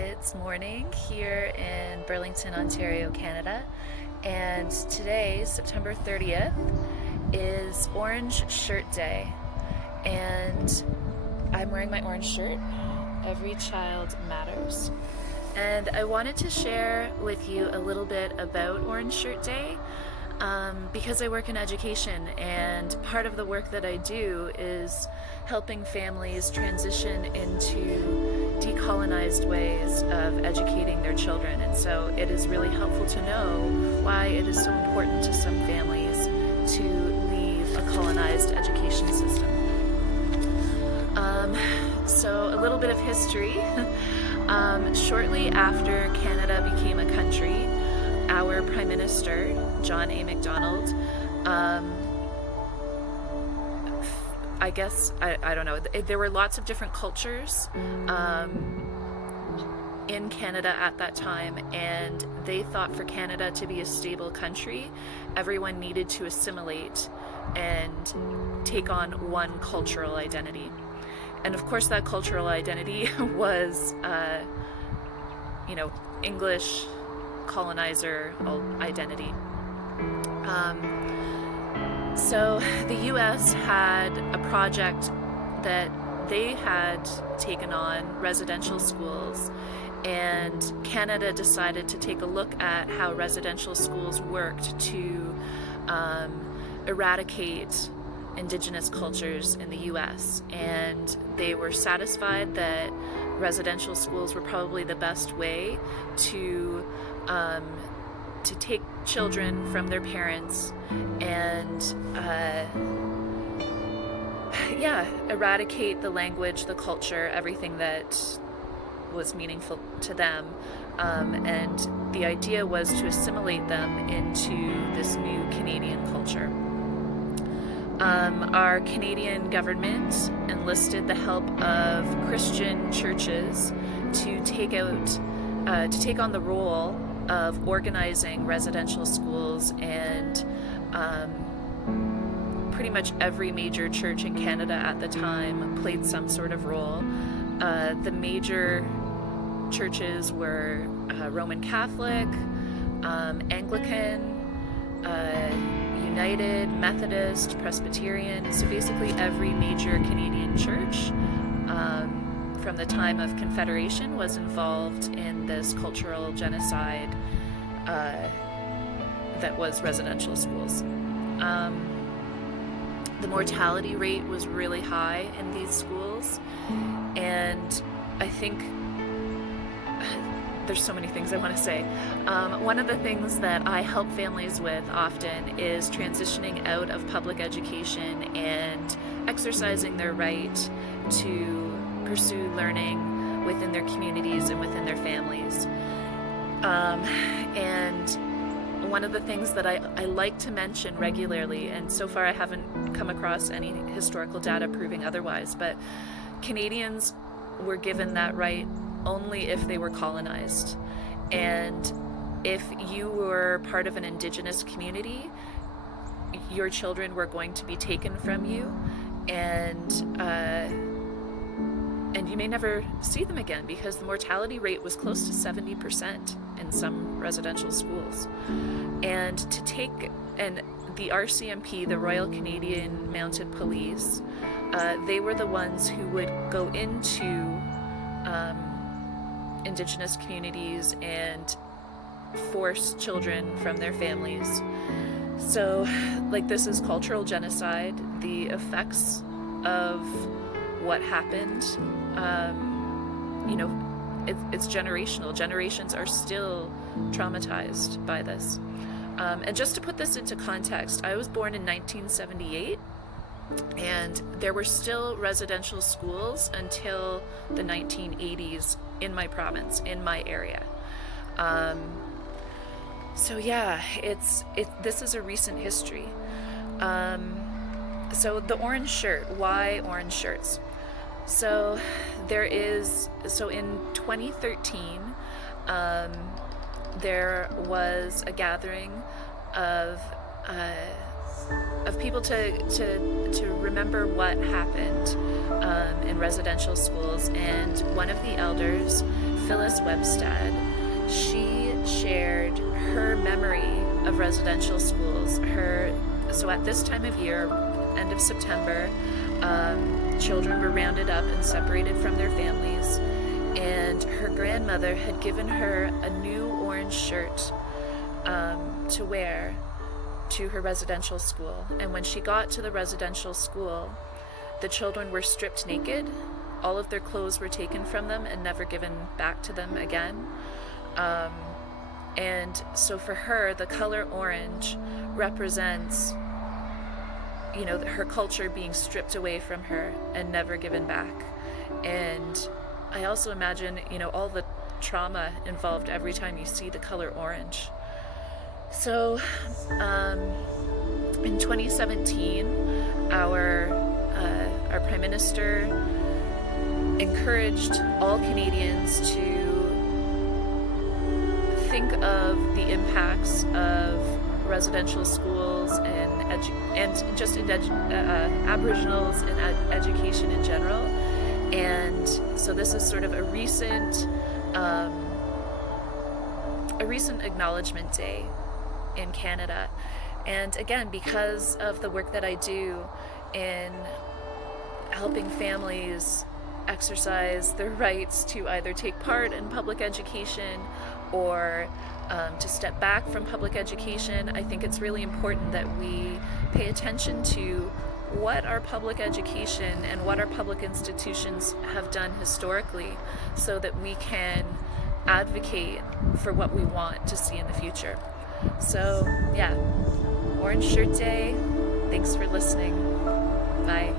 It's morning here in Burlington, Ontario, Canada, and today, September 30th, is Orange Shirt Day, and I'm wearing my orange shirt. Every child matters. And I wanted to share with you a little bit about Orange Shirt Day because I work in education, and part of the work that I do is helping families transition into decolonized ways of educating their children. And so it is really helpful to know why it is so important to some families to leave a colonized education system. So a little bit of history. Shortly after Canada became a country, our Prime Minister, John A. Macdonald, I don't know, there were lots of different cultures in Canada at that time, and they thought for Canada to be a stable country, everyone needed to assimilate and take on one cultural identity. And of course that cultural identity was, English colonizer identity. So the US had a project that they had taken on, residential schools, and Canada decided to take a look at how residential schools worked to eradicate Indigenous cultures in the US, and they were satisfied that residential schools were probably the best way to take children from their parents and eradicate the language, the culture, everything that was meaningful to them, and the idea was to assimilate them into this new Canadian culture. Our Canadian government enlisted the help of Christian churches to take on the role of organizing residential schools, and pretty much every major church in Canada at the time played some sort of role. The major churches were Roman Catholic, Anglican, United, Methodist, Presbyterian, so basically every major Canadian church from the time of Confederation was involved in this cultural genocide that was residential schools. The mortality rate was really high in these schools, and I think there's so many things I want to say. One of the things that I help families with often is transitioning out of public education and exercising their right to pursue learning within their communities and within their families. And one of the things that I like to mention regularly, and so far I haven't come across any historical data proving otherwise, but Canadians were given that right only if they were colonized. And if you were part of an Indigenous community, your children were going to be taken from you, and you may never see them again, because the mortality rate was close to 70% in some residential schools. And the RCMP, the Royal Canadian Mounted Police, they were the ones who would go into Indigenous communities and force children from their families. So, this is cultural genocide. The effects of what happened, it's generational. Generations are still traumatized by this. And just to put this into context, I was born in 1978, and there were still residential schools until the 1980s in my province, in my area. This is a recent history. So the orange shirt, why orange shirts? So in 2013, there was a gathering of people to remember what happened in residential schools, and one of the elders Phyllis Webstad. She shared her memory of residential schools. So at this time of year, end of September, children were rounded up and separated from their families, and her grandmother had given her a new orange shirt to wear to her residential school. And when she got to the residential school, the children were stripped naked. All of their clothes were taken from them and never given back to them again. And so for her, the color orange represents, her culture being stripped away from her and never given back. And I also imagine, all the trauma involved every time you see the color orange. So in 2017, our Prime Minister encouraged all Canadians to think of the impacts of residential schools and just in Aboriginals and education in general. And so this is sort of a recent acknowledgement day in Canada. And again, because of the work that I do in helping families exercise their rights to either take part in public education or to step back from public education, I think it's really important that we pay attention to what our public education and what our public institutions have done historically, so that we can advocate for what we want to see in the future. So yeah, Orange Shirt Day. Thanks for listening. Bye.